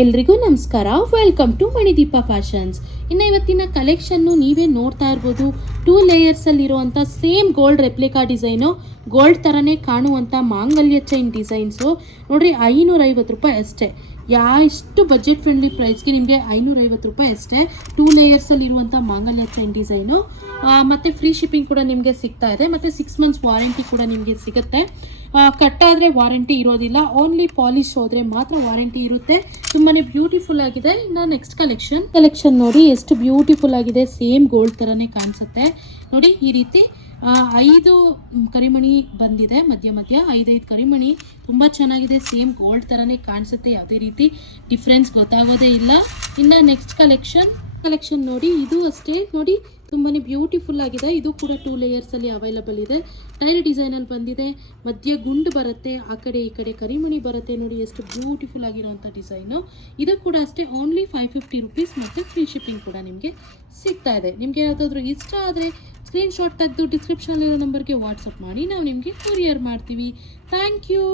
ಎಲ್ರಿಗೂ ನಮಸ್ಕಾರ. Welcome to Manideepa fashions. ಇನ್ನು ಇವತ್ತಿನ ಕಲೆಕ್ಷನ್ನು ನೀವೇ ನೋಡ್ತಾ ಇರ್ಬೋದು. 2 ಲೇಯರ್ಸಲ್ಲಿರುವಂಥ same gold replica design, gold ಥರನೇ ಕಾಣುವಂಥ ಮಾಂಗಲ್ಯ ಚೈನ್ ಡಿಸೈನ್ಸು ನೋಡ್ರಿ. 550 ರೂಪಾಯಿ ಅಷ್ಟೇ. ಎಷ್ಟು ಬಜೆಟ್ ಫ್ರೆಂಡ್ಲಿ ಪ್ರೈಸ್ಗೆ ನಿಮಗೆ 550 ರೂಪಾಯಿ ಅಷ್ಟೇ 2 ಲೇಯರ್ಸಲ್ಲಿರುವಂಥ ಮಾಂಗಲ್ಯ ಚೈನ್ ಡಿಸೈನು. ಮತ್ತು ಫ್ರೀ ಶಿಪ್ಪಿಂಗ್ ಕೂಡ ನಿಮಗೆ ಸಿಗ್ತಾ ಇದೆ. ಮತ್ತು 6 ಮಂತ್ಸ್ ವಾರಂಟಿ ಕೂಡ ನಿಮಗೆ ಸಿಗುತ್ತೆ. ಕಟ್ಟಾದರೆ ವಾರಂಟಿ ಇರೋದಿಲ್ಲ, ಓನ್ಲಿ ಪಾಲಿಶ್ ಹೋದರೆ ಮಾತ್ರ ವಾರಂಟಿ ಇರುತ್ತೆ. ತುಂಬಾ ಬ್ಯೂಟಿಫುಲ್ ಆಗಿದೆ. ಇನ್ನು ನೆಕ್ಸ್ಟ್ ಕಲೆಕ್ಷನ್ ನೋಡಿ ಎಷ್ಟು ಬ್ಯೂಟಿಫುಲ್ ಆಗಿದೆ. ಸೇಮ್ ಗೋಲ್ಡ್ ಥರನೇ ಕಾಣಿಸುತ್ತೆ ನೋಡಿ. ಈ ರೀತಿ 5 ಕರಿಮಣಿ ಬಂದಿದೆ, ಮಧ್ಯ 5 ಕರಿಮಣಿ ತುಂಬ ಚೆನ್ನಾಗಿದೆ. ಸೇಮ್ ಗೋಲ್ಡ್ ಥರನೇ ಕಾಣಿಸುತ್ತೆ, ಯಾವುದೇ ರೀತಿ ಡಿಫ್ರೆನ್ಸ್ ಗೊತ್ತಾಗೋದೇ ಇಲ್ಲ. ಇನ್ನು ನೆಕ್ಸ್ಟ್ ಕಲೆಕ್ಷನ್ ನೋಡಿ. ಇದು ಅಷ್ಟೇ ನೋಡಿ, ತುಂಬಾ ಬ್ಯೂಟಿಫುಲ್ ಆಗಿದೆ. ಇದು ಕೂಡ 2 ಲೇಯರ್ಸಲ್ಲಿ ಅವೈಲಬಲ್ ಇದೆ. ಟೈರ್ ಡಿಸೈನಲ್ಲಿ ಬಂದಿದೆ, ಮಧ್ಯ ಗುಂಡು ಬರುತ್ತೆ, ಆ ಕಡೆ ಈ ಕಡೆ ಕರಿಮಣಿ ಬರುತ್ತೆ ನೋಡಿ. ಎಷ್ಟು ಬ್ಯೂಟಿಫುಲ್ ಆಗಿರೋಂಥ ಡಿಸೈನು. ಇದು ಕೂಡ ಅಷ್ಟೇ ಓನ್ಲಿ 550 ರುಪೀಸ್ ಮತ್ತು ಫ್ರೀ ಶಿಪ್ಪಿಂಗ್ ಕೂಡ ನಿಮಗೆ ಸಿಗ್ತಾ ಇದೆ. ನಿಮಗೆ ಯಾವುದಾದ್ರೂ ಇಷ್ಟ ಆದರೆ ಸ್ಕ್ರೀನ್ಶಾಟ್ ತೆಗೆದು ಡಿಸ್ಕ್ರಿಪ್ಷನಲ್ಲಿರೋ ನಂಬರ್ಗೆ ವಾಟ್ಸಪ್ ಮಾಡಿ, ನಾವು ನಿಮಗೆ ಕೊರಿಯರ್ ಮಾಡ್ತೀವಿ. Thank you.